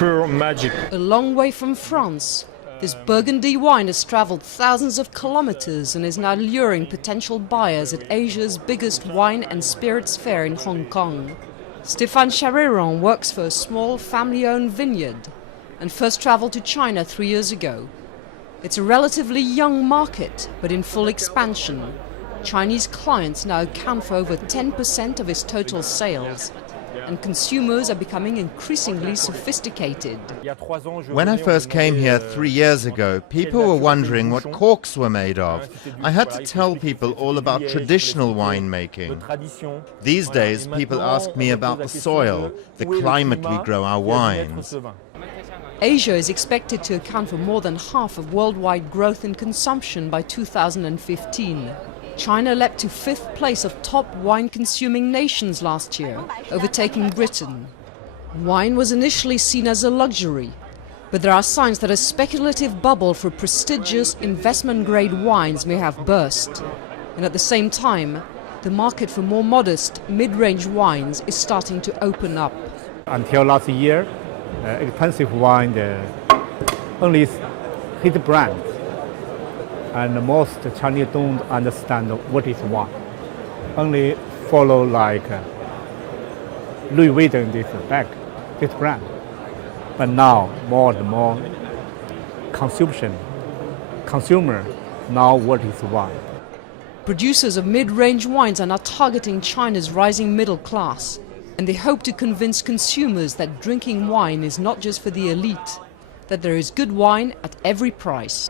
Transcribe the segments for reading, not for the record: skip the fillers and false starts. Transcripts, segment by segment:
pure magic. A long way from France, this Burgundy wine has traveled thousands of kilometers and is now luring potential buyers at Asia's biggest wine and spirits fair in Hong Kong. Stéphane Chariron works for a small family-owned vineyard and first traveled to China 3 years ago. It's a relatively young market, but in full expansion. Chinese clients now account for over 10% of its total sales, and consumers are becoming increasingly sophisticated. When I first came here 3 years ago, people were wondering what corks were made of. I had to tell people all about traditional winemaking. These days, people ask me about the soil, the climate we grow our wines. Asia is expected to account for more than half of worldwide growth in consumption by 2015. China leapt to 5th place of top wine-consuming nations last year, overtaking Britain. Wine was initially seen as a luxury, but there are signs that a speculative bubble for prestigious investment-grade wines may have burst. And at the same time, the market for more modest, mid-range wines is starting to open up. Until last year, expensive wine only hit brand. And most Chinese don't understand what is wine. Only follow like Louis Vuitton this bag, this brand. But now more and more consumer know what is wine. Producers of mid-range wines are now targeting China's rising middle class, and they hope to convince consumers that drinking wine is not just for the elite, that there is good wine at every price.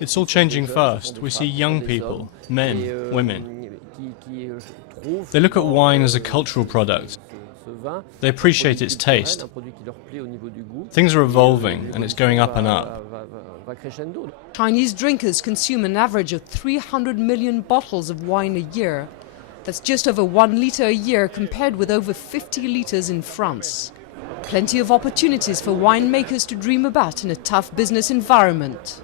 It's all changing fast. We see young people, men, women. They look at wine as a cultural product. They appreciate its taste. Things are evolving and it's going up and up. Chinese drinkers consume an average of 300 million bottles of wine a year. That's just over 1 litre a year compared with over 50 litres in France. Plenty of opportunities for winemakers to dream about in a tough business environment.